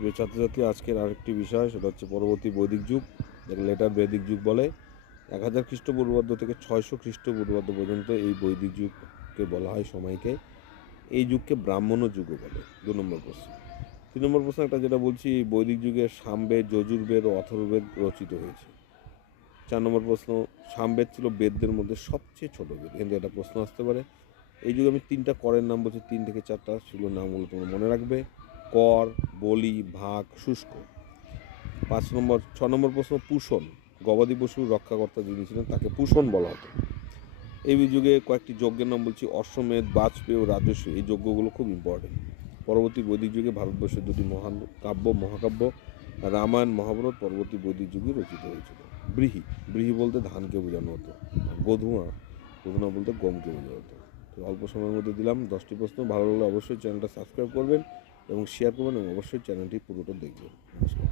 প্রিয় ছাত্রছাত্রী, আজকের আরেকটি বিষয় সেটা হচ্ছে পরবর্তী বৈদিক যুগ, যেটা লেটার বৈদিক যুগ বলে। 1000 খ্রিস্টপূর্বাব্দ থেকে 600 খ্রিস্টপূর্বাব্দ পর্যন্ত এই বৈদিক যুগকে বলা হয় সময়কে। এই যুগকে ব্রাহ্মণ যুগও বলে। 2 নম্বর প্রশ্ন। 3 নম্বর প্রশ্ন একটা যেটা বলছি, বৈদিক যুগে সামবেদ, যজুর্বেদ ও অথর্ববেদ রচিত হয়েছে। 4 নম্বর প্রশ্ন, সামবেদ ছিল বেদদের মধ্যে সবচেয়ে ছোট বেদ। কিন্তু একটা প্রশ্ন আসতে পারে। এই যুগে আমি 3টা করের নাম বলছি, 3 থেকে 4টা সেগুলোর নামগুলো তোমরা মনে রাখবে। কর, বলি, ভাগ, শুষ্ক। 6 নম্বর প্রশ্ন, পুষণ, গবাদি পশুর রক্ষাকর্তা যিনি ছিলেন তাকে পুষণ বলা হতো। এই যুগে কয়েকটি যজ্ঞের নাম বলছি, অশ্বমেধ, বাজপেয়ী ও রাজস্ব। এই যজ্ঞগুলো খুব ইম্পর্টেন্ট। পরবর্তী বৈদিক যুগে ভারতবর্ষের 2টি মহান মহাকাব্য রামায়ণ, মহাভারত পরবর্তী বৈদিক যুগে রচিত হয়েছিল। ব্রীহি বলতে ধানকে বোঝানো হতো, আর গোধুমা বলতে গমকে বোঝানো হতো। তো অল্প সময়ের মধ্যে দিলাম 10টি প্রশ্ন। ভালো লাগলে অবশ্যই চ্যানেলটা সাবস্ক্রাইব করবেন এবং শেয়ার করবেন, এবং অবশ্যই চ্যানেলটি পুরোটা দেখবেন। নমস্কার।